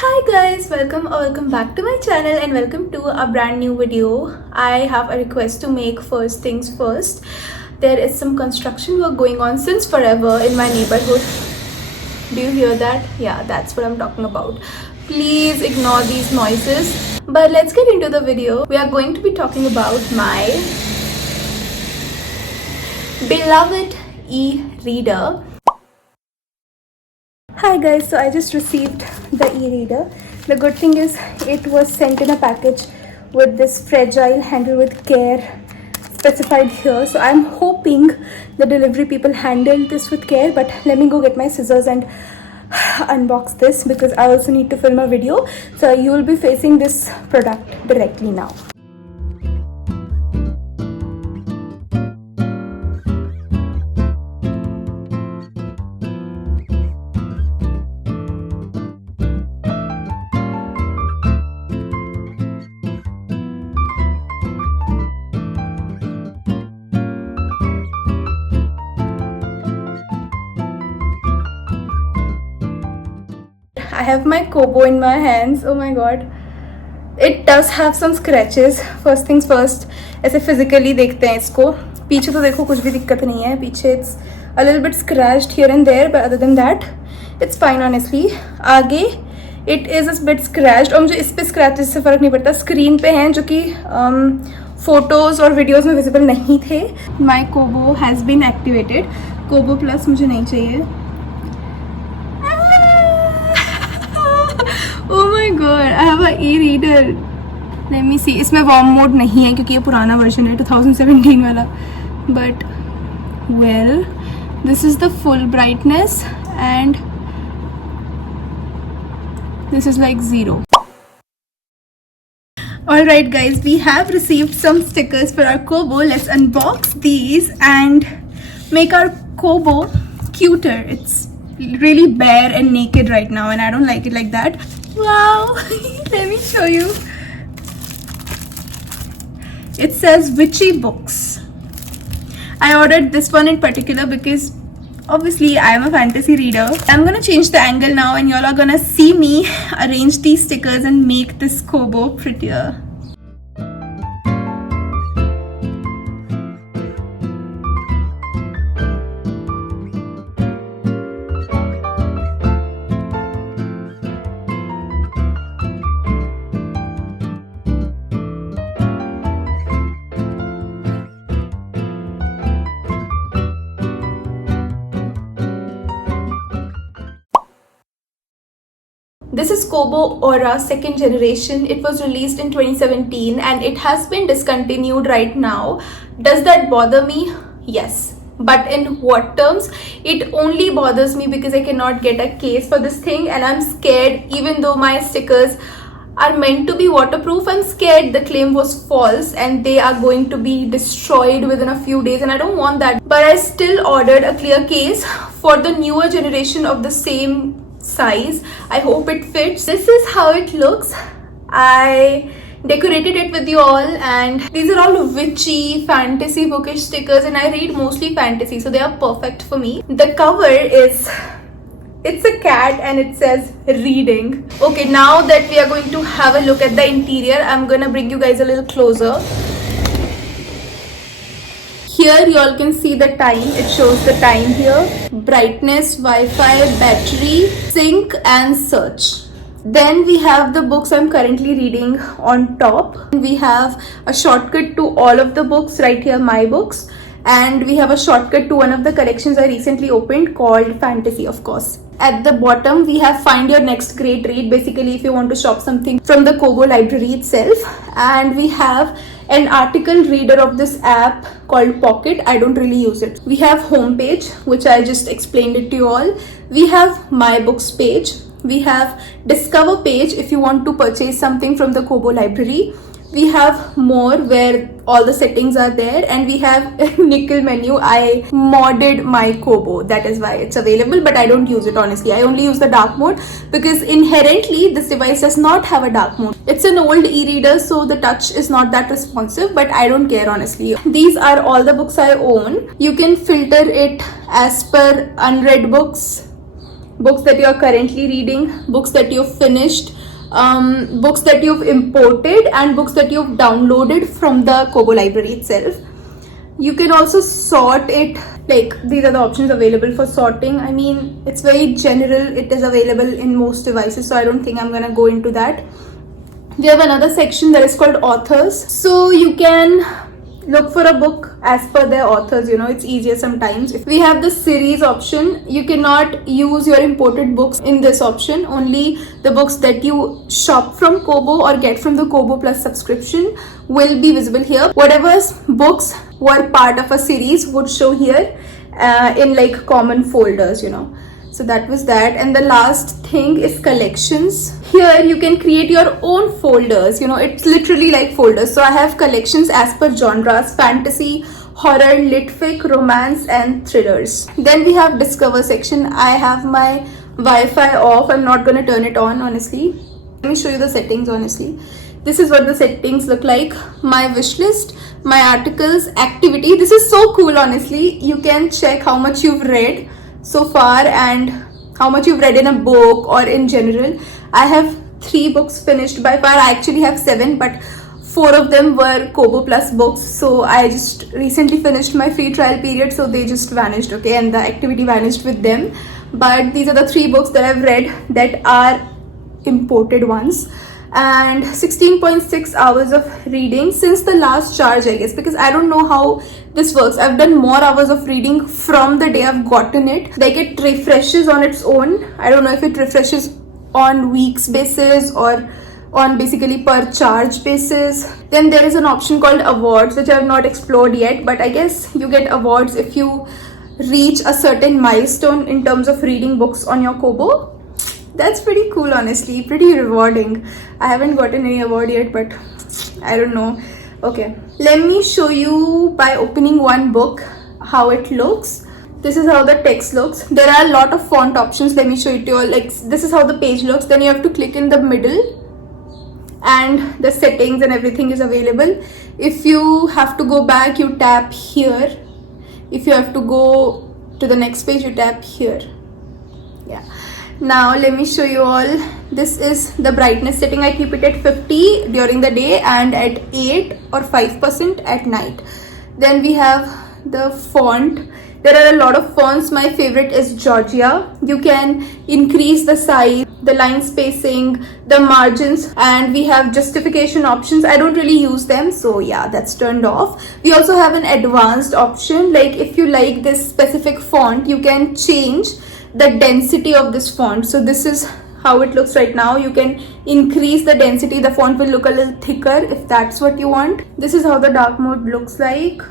Hi guys, welcome back to my channel and welcome to a brand new video. I have a request to make. First things first, there is some construction work going on since forever in my neighborhood. Do you hear that? Yeah, that's what I'm talking about. Please ignore these noises. But let's get into the video. We are going to be talking about my beloved e-reader. Hi guys, so I just received the e-reader. The good thing is it was sent in a package with this fragile handle with care specified here. So I'm hoping the delivery people handled this with care, but let me go get my scissors and unbox this because I also need to film a video. So you will be facing this product directly now. I have my Kobo in my hands. Oh my god. It does have some scratches. First things first, ऐसे physically देखते हैं इसको. पीछे तो देखो कुछ भी दिक्कत नहीं है. पीछे it's a little bit scratched here and there, but other than that, it's fine honestly. आगे it is a bit scratched और मुझे इस पे scratches से फ़र्क नहीं पड़ता. स्क्रीन पे हैं जो कि फोटोज़ और वीडियोज़ में विजिबल नहीं थे. My Kobo has been activated. Kobo Plus मुझे नहीं चाहिए. Oh my god, I have an e-reader. Let me see. इसमें warm mode नहीं है क्योंकि ये पुराना वर्जन है 2017 वाला. But well, this is the full brightness and this is like 0. Alright guys, we have received some stickers for our Kobo. Let's unbox these and make our Kobo cuter. It's really bare and naked right now and I don't like it like that. Wow. Let me show you. It says witchy books. I ordered this one in particular because obviously I am a fantasy reader. I'm gonna change the angle now and y'all are gonna see me arrange these stickers and make this Kobo prettier. This is Kobo Aura 2nd generation. It was released in 2017 and it has been discontinued right now. Does that bother me? Yes. But in what terms? It only bothers me because I cannot get a case for this thing and I'm scared, even though my stickers are meant to be waterproof, I'm scared the claim was false and they are going to be destroyed within a few days and I don't want that. But I still ordered a clear case for the newer generation of the same size. I hope it fits. This is how it looks. I decorated it with you all and these are all witchy fantasy bookish stickers and I read mostly fantasy, so they are perfect for me. The cover is, it's a cat and it says reading. Okay, now that we are going to have a look at the interior, I'm gonna bring you guys a little closer. Here you all can see the time. It shows the time here. Brightness, Wi-Fi, battery, sync and search. Then we have the books I'm currently reading on top. We have a shortcut to all of the books right here, my books. And we have a shortcut to one of the collections I recently opened called Fantasy, of course. At the bottom, we have find your next great read. Basically, if you want to shop something from the Kobo library itself. And we have an article reader of this app called Pocket. I don't really use it. We have homepage, which I just explained it to you all. We have my books page. We have discover page if you want to purchase something from the Kobo library. We have more where all the settings are there and we have a nickel menu. I modded my Kobo, that is why it's available, but I don't use it honestly. I only use the dark mode because inherently this device does not have a dark mode. It's an old e-reader, so the touch is not that responsive, but I don't care honestly. These are all the books I own. You can filter it as per unread books, books that you are currently reading, books that you've finished, books that you've imported, and books that you've downloaded from the Kobo library itself. You can also sort it, like these are the options available for sorting. I mean, it's very general, it is available in most devices, so I don't think I'm gonna go into that. We have another section that is called authors, so you can look for a book as per their authors, it's easier sometimes. If we have the series option, you cannot use your imported books in this option. Only the books that you shop from Kobo or get from the Kobo Plus subscription will be visible here. Whatever books were part of a series would show here in like common folders, So that was that. And the last thing is collections. Here you can create your own folders, it's literally like folders. So I have collections as per genres: fantasy, horror, lit fic, romance, and thrillers. Then we have discover section. I have my Wi-Fi off. I'm not gonna turn it on, honestly. Let me show you the settings, honestly. This is what the settings look like. My wish list, my articles, activity. This is so cool, honestly. You can check how much you've read so far and how much you've read in a book or in general. I have 3 books finished by far. I actually have 7, but 4 of them were Kobo Plus books. So I just recently finished my free trial period, so they just vanished, okay, and the activity vanished with them. But these are the 3 books that I've read that are imported ones. And 16.6 hours of reading since the last charge, I guess, because I don't know how this works. I've done more hours of reading from the day I've gotten it. Like, it refreshes on its own. I don't know if it refreshes on weeks basis or on basically per charge basis. Then there is an option called awards, which I have not explored yet, but I guess you get awards if you reach a certain milestone in terms of reading books on your Kobo. That's pretty cool, honestly, pretty rewarding. I haven't gotten any award yet, but I don't know. Okay, let me show you by opening one book how it looks. This is how the text looks. There are a lot of font options. Let me show it to you all. Like, this is how the page looks. Then you have to click in the middle and the settings and everything is available. If you have to go back, you tap here. If you have to go to the next page, you tap here. Yeah. Now let me show you all. This is the brightness setting. I keep it at 50 during the day and at 8 or 5% at night. Then we have the font. There are a lot of fonts. My favorite is Georgia. You can increase the size, the line spacing, the margins, and we have justification options. I don't really use them, so yeah, that's turned off. We also have an advanced option. Like, if you like this specific font, you can change the density of this font. So this is how it looks right now. You can increase the density. The font will look a little thicker if that's what you want. This is how the dark mode looks like.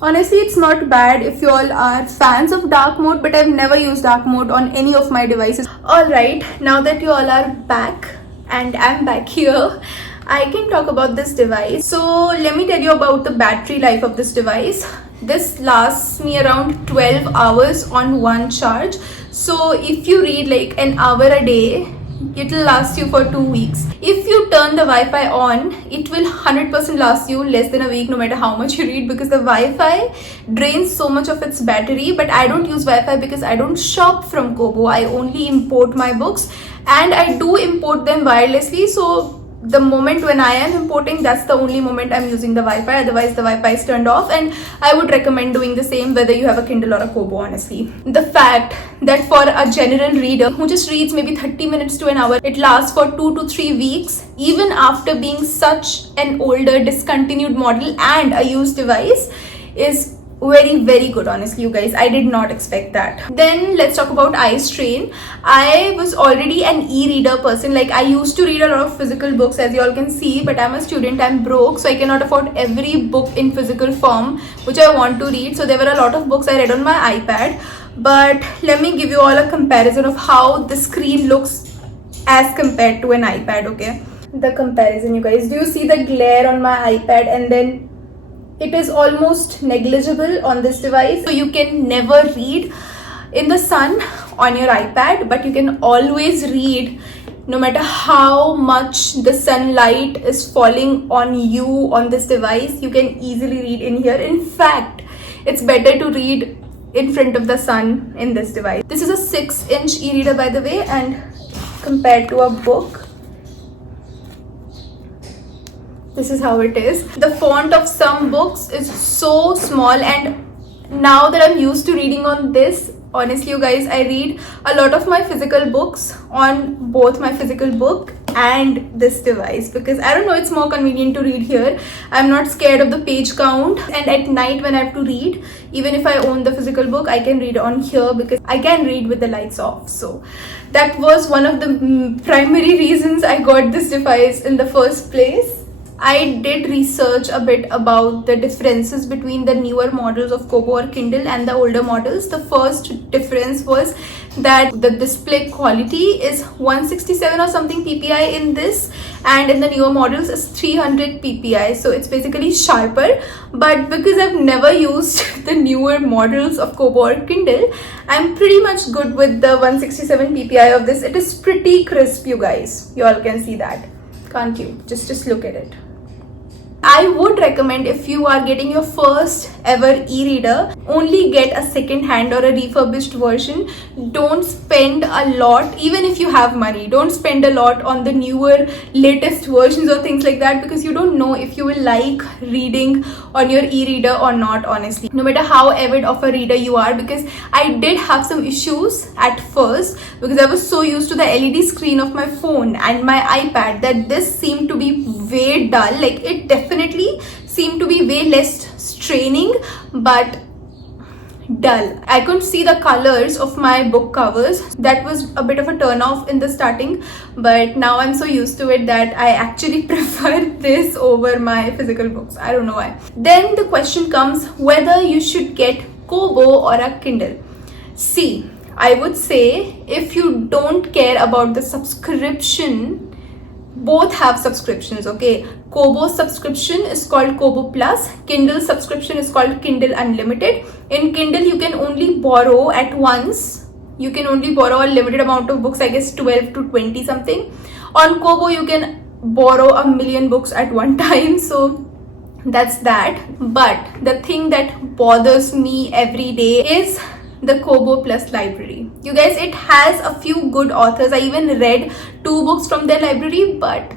Honestly, it's not bad if you all are fans of dark mode, but I've never used dark mode on any of my devices. Alright, now that you all are back and I'm back here, I can talk about this device. So let me tell you about the battery life of this device. This lasts me around 12 hours on one charge. So if you read like an hour a day, it will last you for 2 weeks. If you turn the Wi-Fi on, it will 100% last you less than a week no matter how much you read, because the Wi-Fi drains so much of its battery. But I don't use Wi-Fi because I don't shop from Kobo. I only import my books, and I do import them wirelessly. So the moment when I am importing, that's the only moment I'm using the Wi-Fi. Otherwise the Wi-Fi is turned off, and I would recommend doing the same whether you have a Kindle or a Kobo, honestly. The fact that for a general reader who just reads maybe 30 minutes to an hour, it lasts for 2 to 3 weeks, even after being such an older discontinued model and a used device, is very, very good, honestly, you guys. I did not expect that. Then let's talk about eye strain. I was already an e-reader person. Like, I used to read a lot of physical books, as you all can see, but I'm a student, I'm broke, so I cannot afford every book in physical form which I want to read. So there were a lot of books I read on my iPad. But let me give you all a comparison of how the screen looks as compared to an iPad, okay? The comparison, you guys. Do you see the glare on my iPad? And then it is almost negligible on this device. So you can never read in the sun on your iPad, but you can always read no matter how much the sunlight is falling on you on this device. You can easily read in here. In fact, it's better to read in front of the sun in this device. This is a 6-inch e-reader, by the way, and compared to a book, this is how it is. The font of some books is so small, and now that I'm used to reading on this, honestly you guys, I read a lot of my physical books on both my physical book and this device, because I don't know, it's more convenient to read here. I'm not scared of the page count, and at night when I have to read, even if I own the physical book, I can read on here because I can read with the lights off. So that was one of the primary reasons I got this device in the first place. I did research a bit about the differences between the newer models of Kobo or Kindle and the older models. The first difference was that the display quality is 167 or something ppi in this, and in the newer models is 300 ppi, so it's basically sharper. But because I've never used the newer models of Kobo or Kindle, I'm pretty much good with the 167 ppi of this. It is pretty crisp, you guys. You all can see that, can't you? Just look at it. I would recommend, if you are getting your first ever e-reader, only get a second hand or a refurbished version. Don't spend a lot, even if you have money, don't spend a lot on the newer latest versions or things like that, because you don't know if you will like reading on your e-reader or not, honestly, no matter how avid of a reader you are. Because I did have some issues at first, because I was so used to the LED screen of my phone and my iPad that this seemed to be way dull. Like, it definitely seemed to be way less straining, but dull. I couldn't see the colors of my book covers. That was a bit of a turn off in the starting, but now I'm so used to it that I actually prefer this over my physical books. I don't know why. Then the question comes whether you should get Kobo or a Kindle. See, I would say if you don't care about the subscription, both have subscriptions, okay? Kobo's subscription is called Kobo Plus. Kindle subscription is called Kindle Unlimited. In Kindle, you can only borrow at once. You can only borrow a limited amount of books, I guess 12 to 20 something. On Kobo, you can borrow a million books at one time. So that's that. But the thing that bothers me every day is the Kobo Plus library. You guys, it has a few good authors. I even read 2 books from their library, but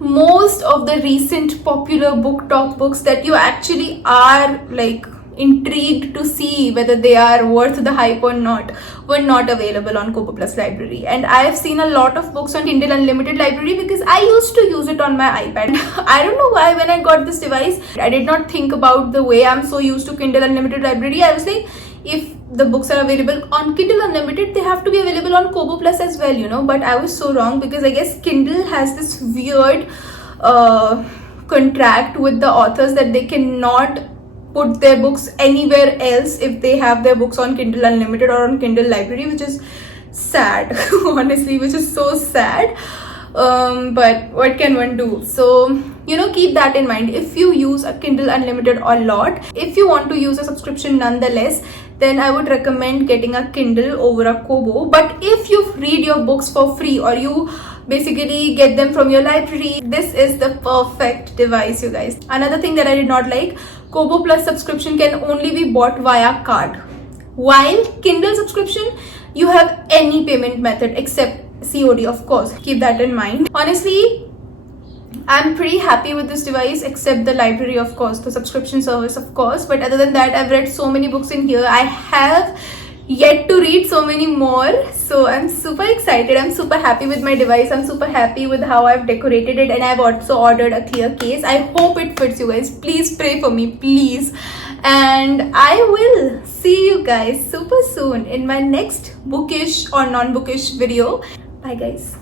most of the recent popular book talk books that you actually are like intrigued to see whether they are worth the hype or not were not available on Kobo Plus library. And I have seen a lot of books on Kindle Unlimited library because I used to use it on my iPad. I don't know why when I got this device, I did not think about the way I'm so used to Kindle Unlimited library. I was like, if the books are available on Kindle Unlimited, they have to be available on Kobo Plus as well, you know. But I was so wrong, because I guess Kindle has this weird contract with the authors that they cannot put their books anywhere else if they have their books on Kindle Unlimited or on Kindle Library, which is sad, honestly, which is so sad. But what can one do? So, you know, keep that in mind. If you use a Kindle Unlimited a lot, if you want to use a subscription nonetheless, then I would recommend getting a Kindle over a Kobo. But if you read your books for free, or you basically get them from your library, this is the perfect device, you guys. Another thing that I did not like, Kobo Plus subscription can only be bought via card, while Kindle subscription, you have any payment method except COD, of course. Keep that in mind. Honestly, I'm pretty happy with this device, except the library, of course, the subscription service, of course. But other than that, I've read so many books in here. I have yet to read so many more. So I'm super excited. I'm super happy with my device. I'm super happy with how I've decorated it. And I've also ordered a clear case. I hope it fits, you guys. Please pray for me, please. And I will see you guys super soon in my next bookish or non-bookish video. Bye, guys.